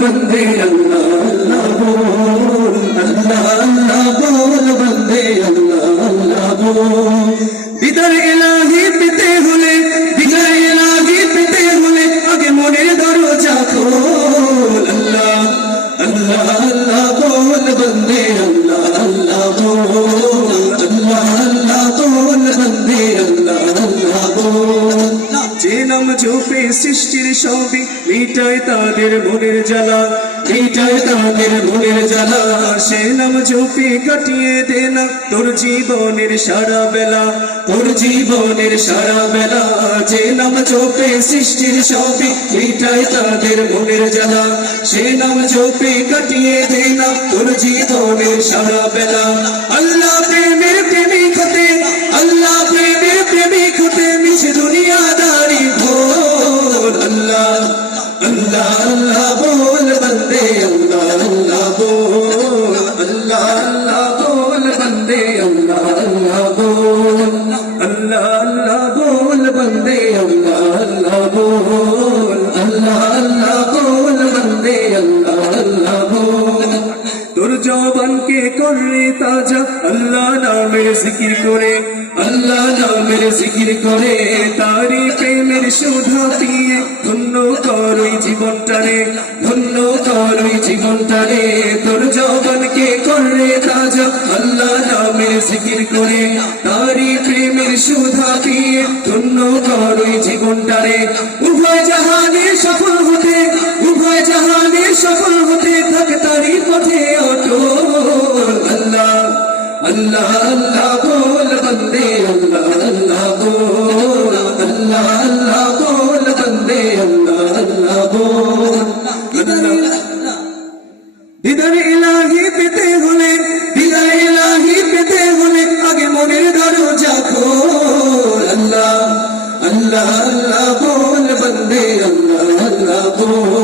बंदे अल्लाह अल्लाह बोल, अल्लाह अल्लाह बोल बंदे अल्लाह अल्लाह बोल। दीदार इलाही पेते होले, दीदार इलाही पेते होले आगे मोनेर दरजा खोल। अल्लाह अल्लाह अल्लाह बोल बंदे अल्लाह अल्लाह बोल, अल्लाह अल्लाह बोल बंदे अल्लाह अल्लाह बोल। যে নাম জপে সৃষ্টির সবই মিটায় তাদের মনের জ্বালা, মিটায় তাদের মনের জ্বালা। সে নাম জপে কাটিয়ে দে না তোর জীবনের সারা বেলা, তোর জীবনের সারা বেলা। যে নাম জপে সৃষ্টির সবই মিটায় তাদের মনের জ্বালা, সে নাম জপে কাটিয়ে দে না তোর জীবনের সারা বেলা। আল্লাহ প্রেমের প্রেমিক হতে, আল্লাহ প্রেমের প্রেমিক হতে মিছে দুনিয়াদারি ভোল। আল্লাহ अल्लाह अल्लाह बोल बंदे अल्लाह अल्लाह बोल, अल्लाह अल्लाह बोल बंदे अल्लाह अल्लाह बोल, अल्लाह अल्लाह बोल बंदे अल्लाह अल्लाह बोल, अल्लाह अल्लाह बोल बंदे अल्लाह अल्लाह बोल। তোর জবানকে করে তাজা আল্লাহ নামের জিকির করে, আল্লাহ নামের জিকির করে। তারি প্রেমের সুধা পিয়ে ধন্য কর ওই জীবনটারে, ধন্য কর ওই জীবনটারে। তোর জবানকে করে তাজা আল্লাহ নামের জিকির করে, তারি প্রেমের সুধা পিয়ে ধন্য কর ওই জীবনটারে। উভয় জাহানে সফল হতে, উভয় জাহানে সফল হতে থাক তারি পথে অটল। আল্লাহ अल्लाह अल्लाह बोल बंदे अल्लाह अल्लाह बोल, अल्लाह अल्लाह बोल बंदे अल्लाह अल्लाह बोल। दीदार इलाही पेते होले, दीदार इलाही पेते होले आगे मोनेर दरजा खोल। अल्लाह अल्लाह अल्लाह बोल बंदे अल्लाह अल्लाह बोल।